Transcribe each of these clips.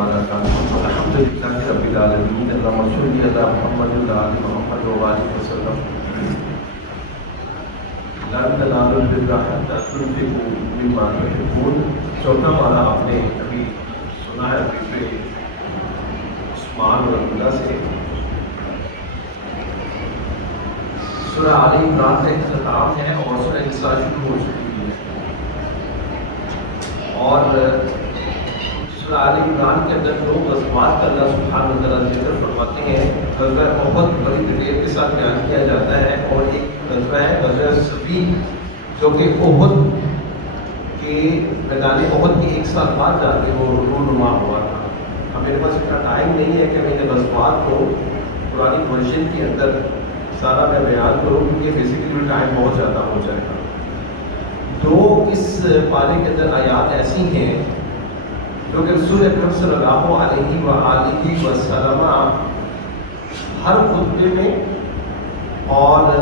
وعلى آله الحمد لله رب العالمين اللهم صل على محمد وعلى آل محمد وبارك وسلم لن تنالوا البر حتى تنفقوا مما تحبون. چوتھا پارہ آپ نے ابھی سنا ہے حدیث عثمان رضی اللہ سے. سورہ آل عمران کا اختتام ہے اور سورہ نساء شروع ہو چکی ہے. اور سورہ آل عمران کے اندر دو غزوات کا اللہ سبحانہ وتعالیٰ ذکر فرماتے ہیں. غزوہ احد بڑی ڈیٹیل کے ساتھ بیان کیا جاتا ہے اور ایک غزوہ ہے غزوہ صفین جو کہ احد کے میدان احد کے ایک سال بعد جا کے وہ رونما ہوا تھا. اب میرے پاس اتنا ٹائم نہیں ہے کہ میں نے غزوات کو پرانی ورژن کے اندر سارا میں بیان کروں کیونکہ فزیکلی ٹائم بہت زیادہ ہو جائے گا. دو اس پارے کے اندر آیات ایسی ہیں جو کہ رسول اکرم صلی اللہ علیہ وآلہ وسلم ہر خطبے میں اور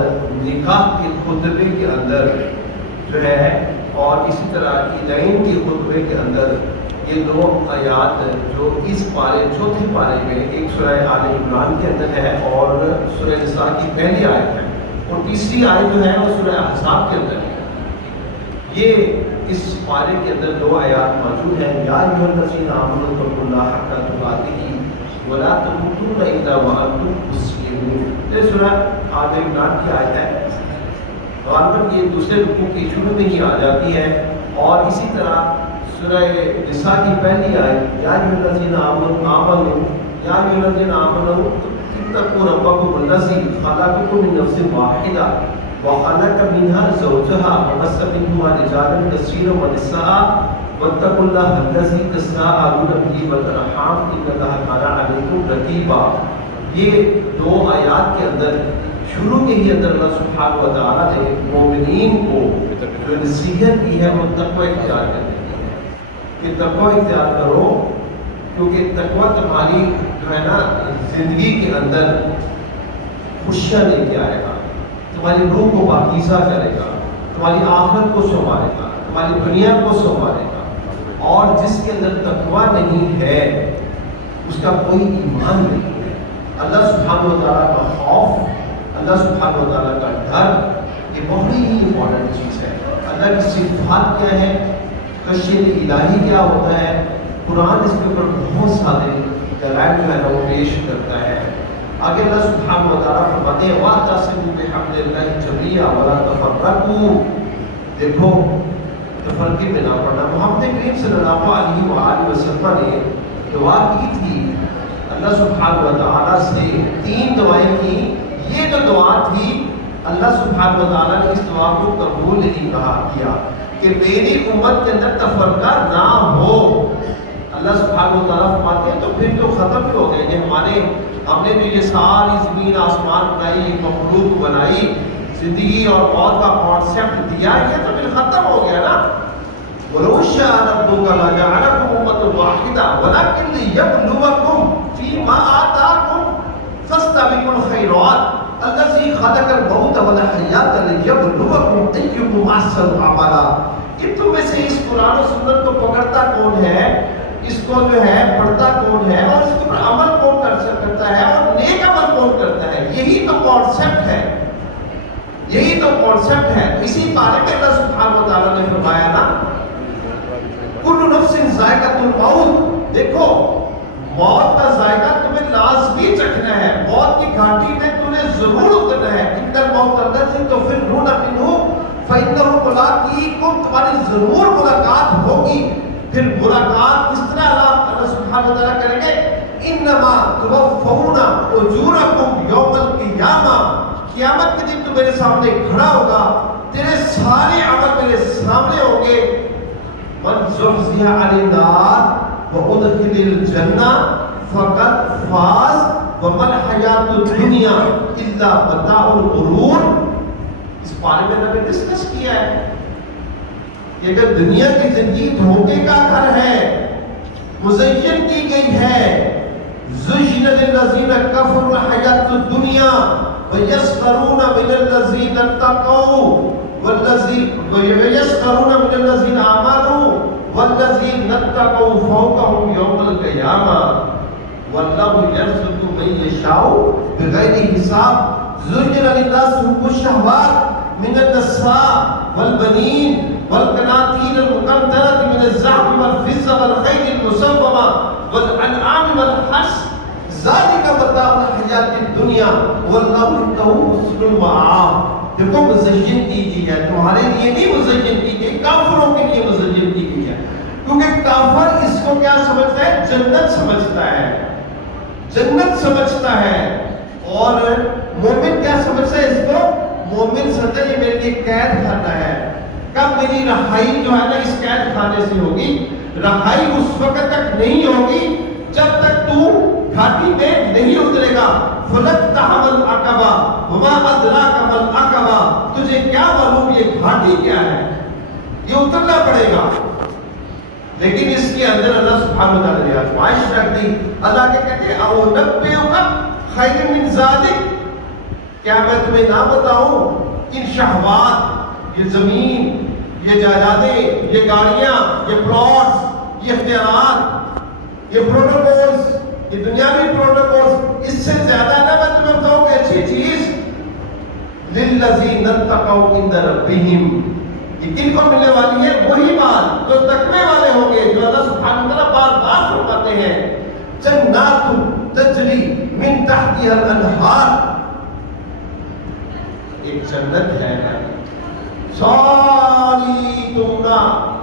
نکاح کے خطبے کے اندر جو ہے اور اسی طرح عیدین کے خطبے کے اندر یہ دو آیات جو اس پارے چوتھے پارے میں ایک سورہ آل عمران کے اندر ہے اور سورہ نساء کی پہلی آیت ہے اور تیسری آیت جو ہے وہ سورہ احزاب کے اندر ہے. یہ اس پارے کے اندر دو آیات موجود ہیں. یا ایھا الذین آمنوا اتقوا اللہ حق تقاتہ ولا تموتن الا وانتم مسلمون. یہ سورہ آل عمران کی آیت ہے. غالباً یہ دوسرے رکوع کی شروع میں ہی آ جاتی ہے. اور اسی طرح سورہ نساء کی پہلی آیت یا ایھا الذین آمنوا یا ایھا الذین آمنوا اتقوا ربکم الذی خلقکم من نفس واحدہ وخلق منها زوجها وبث منهما رجالا كثيرا ونساء واتقوا الله الذي تساءلون به والارحام ان الله كان عليكم رقيبا. یہ دو آیات کے اندر شروع کے ہی اندر اللہ سبحانہ و تعالیٰ نے مومنین کو جو نصیحت کی ہے وہ تقوی اختیار کرنے کی ہے کہ تقوی اختیار کرو کیونکہ تقوی تمہاری جو ہے نا زندگی کے اندر خوشیاں لے کے آئے گا, تمہاری روح کو پاکیزہ کرے گا, تمہاری آخرت کو سنوارے گا, تمہاری دنیا کو سنوارے گا. اور جس کے اندر تقوی نہیں ہے اس کا کوئی ایمان نہیں ہے. اللہ سبحانہ و تعالیٰ کا خوف, اللہ سبحانہ و تعالیٰ کا ڈر یہ بہت ہی امپورٹنٹ چیز ہے. اللہ کی صفات کیا ہے, خشیت الہی کیا ہوتا ہے, قرآن اس کے اوپر بہت سارے دلائل جو ہے وہ پیش کرتا ہے. آگے اللہ سبحانہ و تعالیٰ فرماتے ہیں وَاعْتَصِمُوا بِحَبْلِ اللَّهِ جَمِيعًا وَلَا تَفَرَّقُوا. دیکھو تفرقے میں نہ پڑنا. محمد کریم صلی اللہ علیہ وآلہ وسلم نے دعا کی تھی اللہ سبحانہ و تعالیٰ سے, 3 دعائیں کی. یہ جو دعا تھی اللہ سبحانہ و تعالیٰ نے اس دعا کو قبول نہیں کیا کہ میری امت کے اندر تفرقہ نہ ہو. اللہ سبحانہ و تعالیٰ فرماتے ہیں تو پھر تو ختم ہی ہو گئے کہ ہم نے جو یہ ساری زمین آسمان بنائی, مخلوق بنائی, زندگی اور موت کا کانسیپٹ دیا, یہ تو پھر ختم ہو گیا نا. وَلَوْ شَاءَ رَبُّكَ لَجَعَلَكُمْ أُمَّةً وَاحِدَةً وَلَكِنْ لِيَبْلُوَكُمْ فِي مَا آتَاكُمْ فَاسْتَبِقُوا الْخَيْرَاتِ الَّذِي خَلَقَ الْمَوْتَ وَالْحَيَاةَ لِيَبْلُوَكُمْ أَيُّكُمْ أَحْسَنُ عَمَلًا. کہ تم میں سے اس قرآن و سنت کو پکڑتا کون ہے, اس کو جو ہے پڑھتا کون ہے اور اس کے اوپر عمل کون کرتا ہے اور نیک عمل کون کرتا ہے. یہی تو کانسیپٹ ہے, یہی تو کانسیپٹ ہے. اسی بارے میں اللہ سبحانہ و تعالیٰ نے فرمایا نا کل نفس ذائقۃ الموت. دیکھو موت کا ذائقہ تمہیں لازمی چکھنا ہے, موت کی گھاٹی میں تمہیں ضرور اترنا ہے. ان الموت الذی تفرون منہ فإنہ ملاقیکم, تمہاری ضرور ملاقات ہوگی. پھر ملاقات کس طرح اللہ سبحانہ وتعالیٰ کریں گے, انما توفون اجورکم یوم القیامہ. قیامت کے دن تو میرے سامنے کھڑا ہوگا, تیرے سارے عمل میرے سامنے ہوں گے. من زحزح عن النار وادخل الجنہ فقد فاز وما الحیاۃ الدنیا الا متاع الغرور. اس بارے میں میں نے ڈسکس کیا ہے کہ اگر دنیا کی زندگی دھوکے کا گھر ہے, مزین کی گئی ہے, زُيِّنَ لِلَّذِينَ كَفَرُوا الْحَيَاةُ الدُّنْيَا وَيَسْخَرُونَ مِنَ الَّذِينَ اتَّقَوْا وَيَسْخَرُونَ مِنَ الَّذِينَ آمَنُوا وَالَّذِينَ اتَّقَوْا فَوْقَهُمْ يَوْمَ الْقِيَامَةِ. یشاء بغیر حساب زُيِّنَ لِلنَّاسِ حُبُّ الشَّهَوَاتِ مِنَ النِّسَاءِ وَالْبَنِينَ وَالْقَنَاطِيرِ الْمُقَنطَرَةِ مِنَ الذَّهَبِ وَالْفِضَّةِ وَالْخَيْلِ الْمُسَوَّمَةِ وَالْأَنْعَامِ وَالْحَرْثِ ذَلِكَ مَتَاعُ الْحَيَاةِ الدُّنْيَا وَاللَّهُ عِندَهُ حُسْنُ الْمَآبِ. دیکھو مزین کی گئی ہے، تمہارے لیے نہیں مزین کی گئی، کافروں کے لیے مزین کی گئی ہے. کیونکہ کافر اس کو کیا سمجھتا ہے؟ جنت سمجھتا ہے، جنت سمجھتا ہے. اور مومن کیا سمجھتا ہے اس کو؟ مومن سمجھتا ہے یہ میرے لیے قید خانہ ہے. کب میری رہائی جو ہے نا اس قید خانے سے ہوگی؟ رہائی اس وقت تک نہیں ہوگی جب تک تو گھاٹی میں نہیں اترے گا. فَلَقْتَحَمَ الْعَقَبَةَ وَمَا أَدْرَاكَ مَا الْعَقَبَةُ. تجھے کیا معلوم یہ گھاٹی کیا ہے؟ یہ اترنا پڑے گا. لیکن اس کے اندر اللہ سبحانہ وتعالیٰ نے آزمائش رکھ دی. اللہ کے کہتے ہیں او نبئک خیر من ذالک، کیا میں تمہیں نہ بتاؤں ان شہوات، یہ زمین، یہ جائیدادیں، یہ گاڑیاں، یہ پلاٹس، یہ اختیارات، یہ پروٹوکولز، یہ دنیاوی پروٹوکولز، اس سے زیادہ نہ میں تمہیں بتاؤں کہ اچھی چیز للذین اتقوا عند ربہم، یہ کن کو ملنے والی ہے؟ وہی بات جو تقوی والے ہوں گے، جو اللہ سبحانہ وتعالیٰ بار بار فرماتے ہیں جنات تجری من تحتها الانہار. ایک جنت ہے نا، ساری تمنا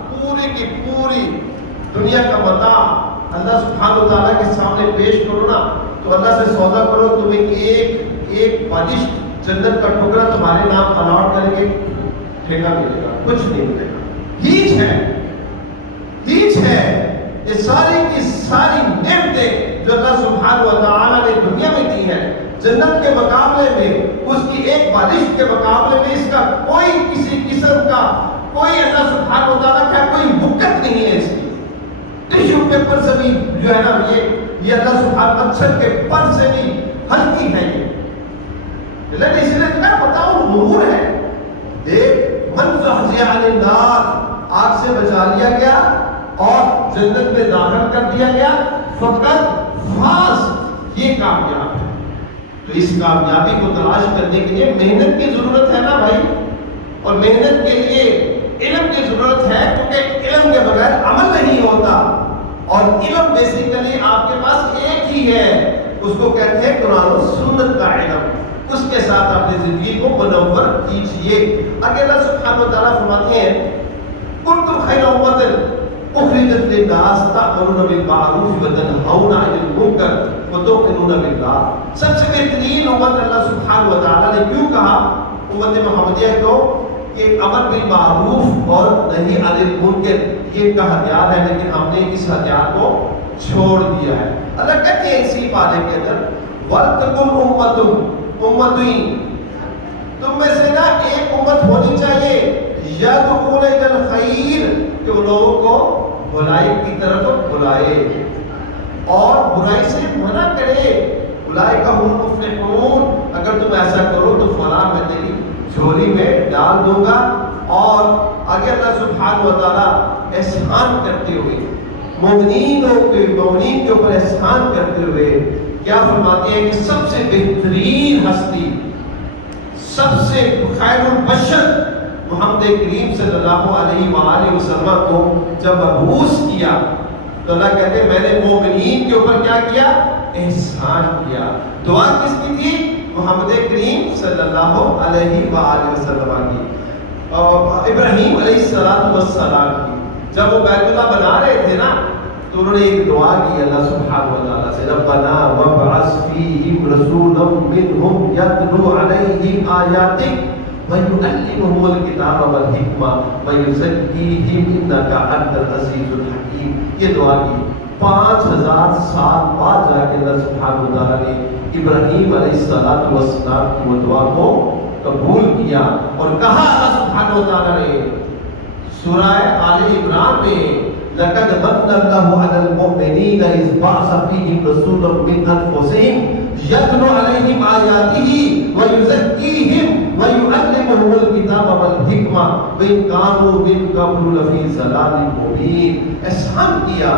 پوری کی پوری دنیا کا متاع اللہ سبحانہ وتعالیٰ کے سامنے پیش کرو نا، تو اللہ سے سودا کرو، تمہیں ایک بالشت جنت کا ٹکڑا تمہارے نام الاٹ کریں گے، ٹھیکا ملے گا؟ کچھ نہیں ملے گا. ہیچ ہے، ہیچ ہے. یہ ساری کی ساری نعمتیں جو اللہ سبحانہ وتعالیٰ نے دنیا میں دی ہے، جنت کے مقابلے میں، اس کی ایک بالشت کے مقابلے میں اس کا کوئی کسی قسم کا کوئی اللہ سبحانہ وتعالیٰ کا کوئی وقت نہیں ہے. اس کی ٹیشو پیپر سے بھی جو ہے نا یہ اللہ سبحانہ مچھر کے پر سے بھی ہلکی ہے. یہ لیکن اس لیے کیا بتاؤ نور ہے. دیکھ من زحزح عن النار، آگ سے بچا لیا گیا اور جنت میں داخل کر دیا گیا، فقط فاز، یہ کامیاب ہے. تو اس کامیابی کو تلاش کرنے کے لیے محنت کی ضرورت ہے نا بھائی، اور محنت کے لیے علم کی ضرورت ہے، کیونکہ علم کے بغیر عمل نہیں ہوتا. اور علم بیسیکلی آپ کے پاس ایک ہی ہے، اس کو کہتے ہیں قرآن و سنت کا علم. اس کے ساتھ اپنی زندگی کو منور کیجیے. آگے اللہ سبحانہ وتعالیٰ فرماتے ہیں کنتم خیر امۃ اخرجت للناس تأمرون بالمعروف وتنہون عن المنکر وتؤمنون باللہ. سب سے بہترین امت اللہ سبحانہ وتعالیٰ نے کیوں کہا امت محمدیہ کو کہ امر بالمعروف اور نہی عن المنکر، یہ کا ہتھیار ہے، لیکن ہم نے اس ہتھیار کو چھوڑ دیا ہے. اللہ کہتے ہیں اسی پارے کے اندر وَلْتَكُنْ أُمَّةٌ، تم میں سے نا ایک امت ہونی چاہیے یدعون الی الخیر، کہ وہ لوگوں کو بھلائی کی طرف بلائے اور برائی سے منع کرے. اولئک هم المفلحون، اگر تم ایسا کرو تو فلاں میں تیری جھولی میں ڈال دوں گا. اور آگے اللہ سبحانہ وتعالیٰ احسان کرتے ہوئے مومنین کے اوپر احسان کرتے ہوئے کیا فرماتے ہیں کہ سب سے بہترین ہستی، سب سے خیر البشر محمد کریم صلی اللہ علیہ وآلہ وسلم کو جب مبعوث کیا تو اللہ کہتے ہیں میں نے مومنین کے اوپر کیا کیا؟ احسان کیا. دعا کس کی تھی؟ محمد کریم صلی اللہ علیہ وآلہ وسلم کی. ابراہیم علیہ السلام کی جب وہ بیت اللہ بنا رہے تھے نا تو انہوں نے ایک دعا کی اللہ سبحانہ وتعالیٰ سے، ربنا وابعث فیہم رسولا منہم یتلو علیہم آیاتک ویعلمہم الکتاب والحکمہ ویزکیہم انک انت العزیز الحکیم. یہ دعا کی 5000 سال بعد جا کے اللہ سبحانہ وتعالیٰ نے ابراہیم علیہ السلام کی وہ دعا کو قبول کیا اور کہا اللہ سبحانہ وتعالیٰ نے سورہ آل عمران میں لَقَدْ مَنَّ اللَّهُ عَلَى الْمُؤْمِنِينَ إِذْ بَعَثَ فِيهِمْ رَسُولًا مِّنْ أَنفُسِهِمْ يَتْلُو عَلَيْهِمْ آيَاتِهِ وَيُزَكِّيهِمْ وَيُعَلِّمُهُمُ الْكِتَابَ وَالْحِكْمَةَ وَإِنْ كَانُوا مِن قَبْلُ لَفِي ضَلَالٍ مُّبِينٍ. احسان کیا،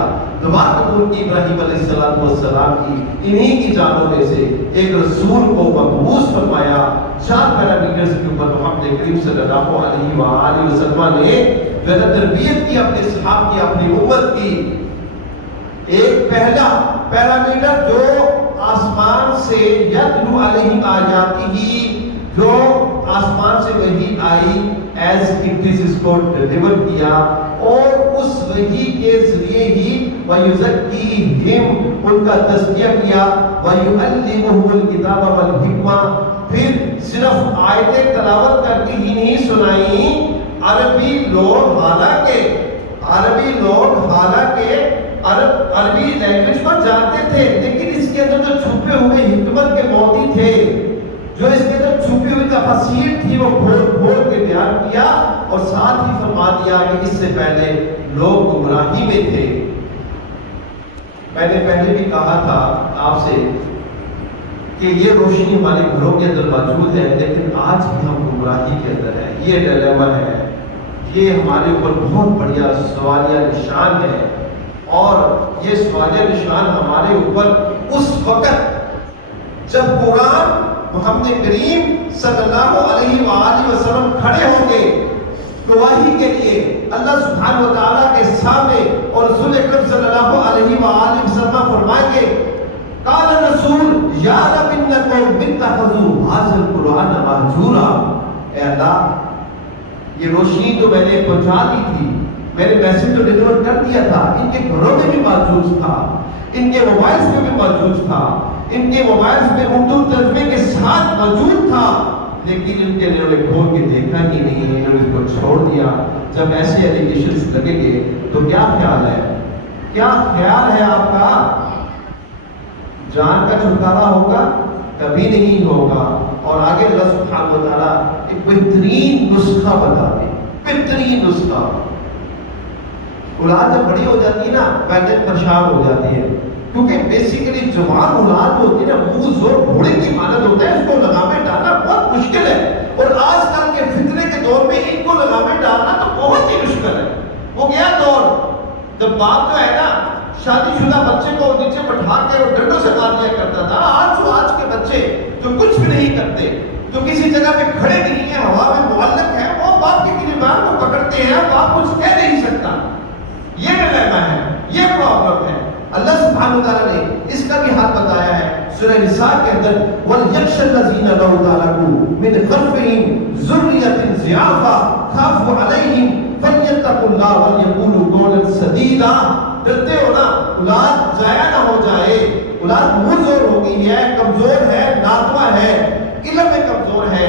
دعا قبول کی ابراہیم علیہ السلام کی، انہی کی جانوں میں سے ایک رسول کو مبعوث فرمایا۔ 4 پیرامیٹرز کے اوپر محمد کریم صلی اللہ علیہ وآلہ وسلم نے تربیت کی اپنے صحابہ کی، اپنی امت کی۔ ایک پہلا پیرامیٹر جو آسمان سے یتلو علیہم آیاتہ، جو آسمان سے وحی آئی ایز اٹ از، اس کو ڈیلیور کیا اور اس وحی کے ذریعے ہی وَيُزَكِّيهِمْ، ان کا تزکیہ کیا، وَيُعَلِّمُهُمُ الْكِتَابَ وَالْحِکْمَةَ، پھر صرف آیتیں تلاوت کر کے ہی نہیں سنائیں۔ عربی لوگ حالانکہ عربی لینگویج کو جانتے تھے، لیکن اس کے اندر جو چھپے ہوئے حکمت کے موتی تھے، جو اس کے اندر چھپی ہوئی تفاسیر تھی، وہ کھول کے بیان کیا اور ساتھ ہی فرما دیا کہ اس سے پہلے لوگ گمراہی میں تھے۔ میں نے پہلے بھی کہا تھا آپ سے کہ یہ روشنی ہمارے گھروں کے اندر موجود ہے، لیکن آج بھی ہم گمراہی کے اندر ہیں۔ یہ ڈیلیما ہے، یہ ہمارے اوپر بہت بڑیا سوالیہ نشان ہے، اور یہ سوالیہ نشان ہمارے اوپر اس وقت جب قرآن محمد کریم صلی اللہ علیہ وآلہ وسلم کھڑے ہوں گے گواہی کے لیے اللہ سبحانہ و تعالیٰ کے سامنے، اور رسول اکرم صلی اللہ علیہ وآلہ وسلم فرمائیں گے قال رسول یا رب انکم اتخذوا ھذا القرآن مہجورا، اے اللہ یہ روشنی تو میں نے پہنچا دی تھی، میں نے میسج تو ڈیلیور کر دیا تھا، ان کے گھروں میں بھی موجود تھا، ان کے موبائلز میں بھی موجود تھا، ان کے موبائلز میں اردو ترجمے کے ساتھ موجود تھا، لیکن ان کے انہوں نے کھول کے دیکھا ہی نہیں، انہوں نے اس کو چھوڑ دیا۔ جب ایسے ایلیگیشنز لگیں گے تو کیا خیال ہے؟ کیا خیال ہے آپ کا؟ جان کا چھٹکارا ہوگا؟ کبھی نہیں ہوگا۔ اور آگے اللہ سبحانہ و تعالیٰ ایک بہترین نسخہ بتا دے، بہترین نسخہ۔ اولاد جب بڑی ہو جاتی ہے نا، والدین پریشان ہو جاتی ہے، کیونکہ بیسیکلی جوان اولاد ہوتی ہے نا، منہ زور گھوڑے کی مانند ہوتا ہے، اس کو لگامیں ڈالنا بہت مشکل ہے، اور آج کل کے فتنے کے دور میں ان کو لگامیں ڈالنا تو بہت ہی مشکل ہے۔ وہ گیا دور جب باپ جو ہے نا شادی شدہ بچے کو نیچے بٹھا کے اور ڈنڈوں سے مار دیا کرتا تھا۔ آج کے بچے جو کچھ بھی نہیں کرتے، جو کسی جگہ پہ کھڑے نہیں ہیں، ہوا میں معلق ہیں، وہ باپ کی گریبان کو پکڑتے ہیں، باپ کچھ کہہ نہیں سکتا۔ یہ ڈیلیما ہے، یہ پرابلم ہے۔ اللہ سبحانہ وتعالیٰ نے اس کا بھی حل بتایا ہے سورہ نساء کے اندر، وَلْيَخْشَ الَّذِينَ لَوْ تَرَكُوا مِنْ خَلْفِهِمْ ذُرِّيَّةً ضِعَافًا خَافُوا عَلَيْهِمْ فَلْيَتَّقُوا اللَّهَ وَلْيَقُولُوا قَوْلًا سَدِيدًا۔ ڈرتے ہو نا اولاد ضائع نہ ہو جائے، اولاد منہ ہو گئی ہے، کمزور ہے، ناتواں ہے، علم میں کمزور ہے،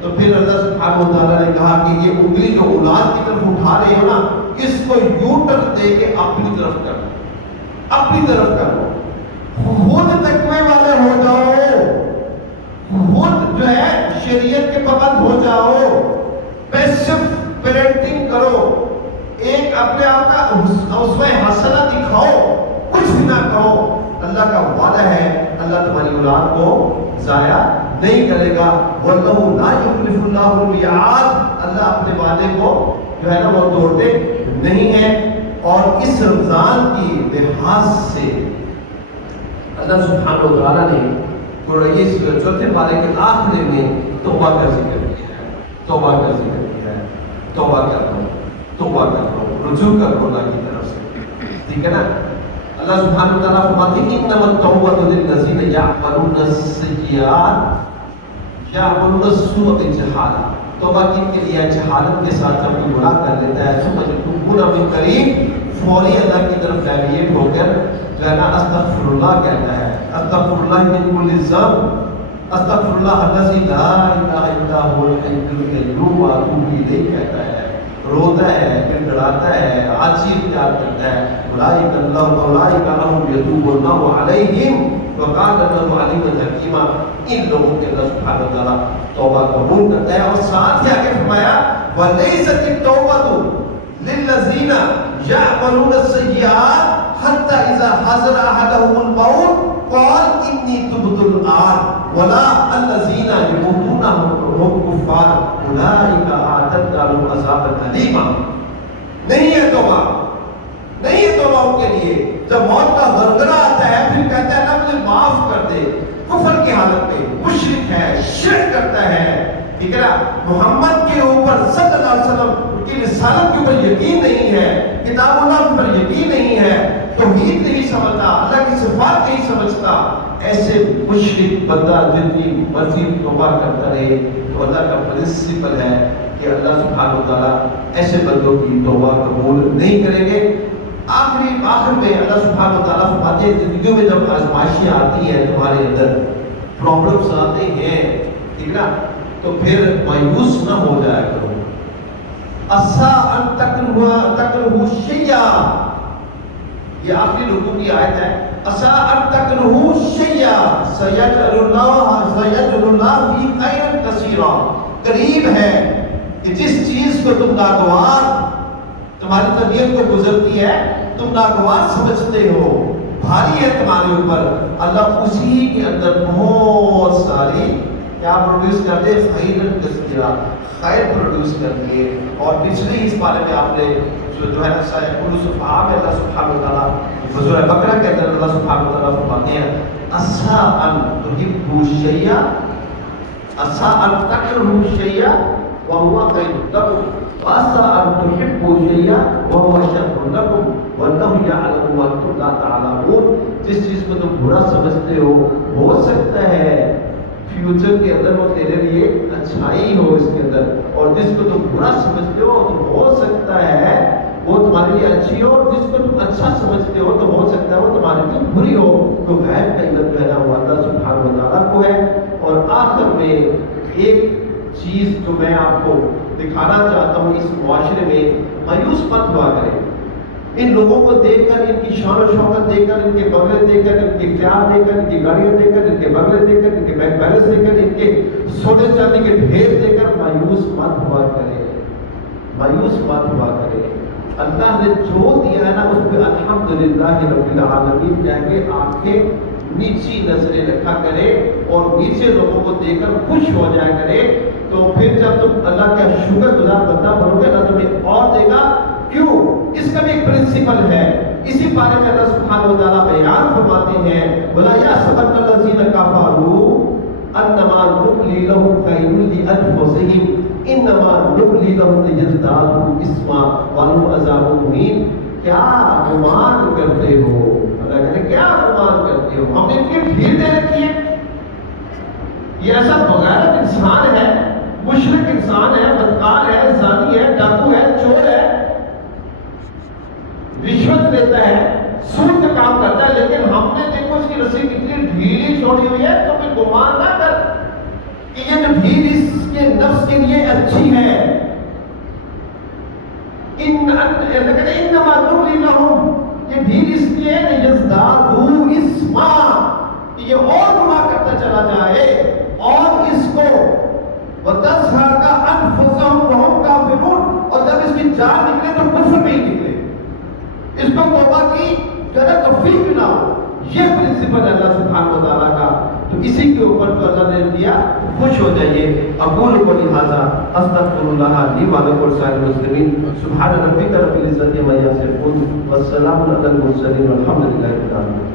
تو پھر اللہ سبحانہ وتعالیٰ نے کہا کہ یہ انگلی جو اولاد کی طرف اٹھا رہے ہو نا، اس کو یوں ٹرن دے کے اپنی طرف کرو، اپنی طرف کرو۔ خود تقوی والے ہو جاؤ، خود جو ہے شریعت کے پابند ہو جاؤ، پیسو پیرنٹنگ کرو، ایک اپنے آپ کا اسوہ حسنہ دکھاؤ، کچھ بھی نہ کہو۔ اللہ کا وعدہ ہے اللہ تمہاری اولاد کو ضائع نہیں کرے گا۔ وَاللَّهُ لَا يُخْلِفُ اللَّهُ الْمِيعَادَ، اللہ اپنے وعدے کو جو ہے نا وہ توڑتے نہیں ہیں۔ اور اس رمضان کی لحاظ سے اللہ سبحانہ و تعالیٰ نے قرآن چوتھے پارے کے آخر میں توبہ کا ذکر کیا ہے، توبہ کا ذکر کیا ہے۔ توبہ کرو، توبہ کرو، رجوع کرو اللہ کی طرف سے، ٹھیک ہے نا۔ اللہ سبحانہ و تعالیٰ فرماتے ہیں انما التوبۃ للذین یعملون السیئات یعملون السوء بجہالہ، توبہ کن کے لیے جہالت کے ساتھ جب کوئی گناہ کر لیتا ہے، ثم یتوبون من قریب، فوری اللہ کی طرف ڈائریٹ ہو کر جو ہے نا استغفر اللہ کہتا ہے، استغفر اللہ من کل ذنب، استغفر اللہ الذی لا الہ الا هو الحی القیوم واتوب الیہ کہتا ہے، روتا ہے، پھر ڈراتا ہے، عاجزی اختیار کرتا ہے۔ اولئک لهم یتوب اللہ علیہم وکان اللہ علیما حکیما، ان لوگوں کے اللہ سبحانہ و تعالیٰ توبہ قبول کرتا ہے۔ اور ساتھ ہی آگے فرمایا وَلَيْسَتِ التَّوْبَةُ لِلَّذِينَ يَعْمَلُونَ السَّيِّئَاتِ حَتَّى إِذَا حَضَرَ أَحَدَهُمُ الْمَوْتُ قَالَ إِنِّي تُبْتُ الْآنَ وَلَا الَّذِينَ يَمُوتُونَ وَهُمْ كُفَّارٌ أُولَئِكَ أَعْتَدْنَا لَهُمْ عَذَابًا أَلِيمًا۔ نہیں ہے توبہ، نہیں ہے توبہ ان کے لیے جب موت کا غرغرہ آتا ہے پھر کہتا ہے اللہ مجھے معاف کر دے، کفر کی حالت میں مشرک ہے، شرک کرتا ہے، ٹھیک ہے نا، محمد کے اوپر صلی اللہ علیہ وسلم کی رسالت کے اوپر یقین نہیں ہے، کتاب اللہ کے اوپر یقین نہیں ہے، توحید نہیں سمجھتا، اللہ کی صفات نہیں سمجھتا، ایسے مشرک بندہ جتنی مرضی توبہ کرتا رہے تو اللہ کا پرنسپل ہے کہ اللہ سبحانہ وتعالیٰ ایسے بندوں کی توبہ قبول نہیں کریں گے۔ آخر میں اللہ سبحانہ وتعالیٰ فرماتے ہیں زندگیوں میں جب آزمائشیں آتی ہیں تمہارے اندر، پرابلمس آتے ہیں، ٹھیک نا، تو پھر مایوس نہ ہو جایا کرو۔ عسیٰ ان تکرہوا شیئا، یہ آخری رکوع کی آیت ہے، عسیٰ ان تکرہوا شیئا سیجعل اللہ فی خیرا کثیرا، قریب ہے کہ جس چیز کو تم ناگوار تمہاری طبیعت کو گزرتی ہے، تم ناگوار سمجھتے ہو، بھاری ہے تمہارے اوپر، اللہ اسی کے اندر بہت ساری کیا پروڈیوس کر دے، خیر کثیرا، خیر پروڈیوس کر کے۔ اور پچھلے اس بارے میں آپ نے جو ہے نا کل صفحہ میں اللہ سبحانہ وتعالیٰ سورہ بقرہ کے اندر اللہ سبحانہ وتعالیٰ فرماتے ہیں عسیٰ ان تحبوا شیئا، عسیٰ ان تکرہوا شیئا وہو خیر لکم وعسیٰ ان تحبوا شیئا وہو شر لکم واللہ یعلم وانتم لا تعلمون۔ جس چیز کو تم برا سمجھتے ہو سکتا ہے فیوچر کے اندر وہ تیرے لیے اچھائی ہو اس کے اندر، اور جس کو تم برا سمجھتے ہو تو ہو سکتا ہے وہ تمہارے لیے اچھی ہو، اور جس کو تم اچھا سمجھتے ہو تو ہو سکتا ہے وہ تمہارے لیے بری ہو۔ تو غیب کا علم جو ہے نا وہ اللہ سبحانہ وتعالیٰ کو ہے۔ اور آخر میں ایک چیز جو میں آپ کو دکھانا چاہتا ہوں، اس معاشرے میں مایوس مت ہوا کرے، ان لوگوں کو دیکھ کر، ان کی شان و شوکت دیکھ کر، ان کے بنگلے دیکھ کر، ان کے اختیار دیکھ کر، ان کی گاڑیاں دیکھ کر، ان کے بنگلے دیکھ کر، ان کے بینک بیلنس دیکھ کر، ان کے سونے چاندی کے ڈھیر دیکھ کر مایوس مت ہوا کرے، مایوس مت ہوا کرے۔ اللہ نے جو دیا ہے نا اس پہ الحمدللہ رب العالمین کہہ کے آنکھیں نیچی نظریں رکھا کرے اور نیچے لوگوں کو دیکھ کر خوش ہو جایا کرے۔ تو پھر جب تم اللہ کا شکر گزار بندہ بنو گے اللہ تمہیں اور دے گا۔ کیوں؟ اس کا بھی ایک پرنسپل ہے، اسی بارے میں اللہ سبحانہ وتعالیٰ بیان فرماتے ہیں وَلَا يَحْسَبَنَّ الَّذِينَ كَفَرُوا أَنَّمَا نُمْلِي لَهُمْ خَيْرٌ لِأَنفُسِهِمْ إِنَّمَا نُمْلِي لَهُمْ لِيَزْدَادُوا إِثْمًا وَلَهُمْ عَذَابٌ مُهِينٌ۔ کیا گمان کرتے ہو، اللہ کہتے ہیں کیا گمان کرتے ہو، ہم نے ان کی ڈھیل دے رکھی ہے، یہ ایسا بغیرت انسان ہے، مشرک انسان ہے، بدکار ہے، زانی ہے، ڈاکو ہے، چور ہے، رشوت لیتا ہے، سود کا کام کرتا ہے، لیکن ہم نے دیکھو اس کی رسی کتنی ڈھیلی چھوڑی ہوئی ہے۔ تو پھر گمان نہ کر کہ یہ جو ڈھیل اس کے نفس کے لیے اچھی ہے۔ انما نملی لہم، یہ ڈھیل اس لیے لیزدادوا اثما، کہ یہ اور گناہ کرتا چلا جائے اور اس کو وتزهق انفسهم وهم کافرون، اور جب اس کی جان نکلے تو کفر میں ہی نکلے، اس کو توبہ کی ذرا توفیق نہ ہو۔ یہ پرنسپل ہے اللہ سبحانہ وتعالیٰ کا، تو اسی کے اوپر جو اللہ نے دیا خوش ہو جائیے۔ اقول قولی ھذا استغفر اللہ لی ولکم ولسائر المسلمین، سبحان ربک رب العزۃ عما یصفون والسلام علی المرسلین والحمد للہ رب العالمین۔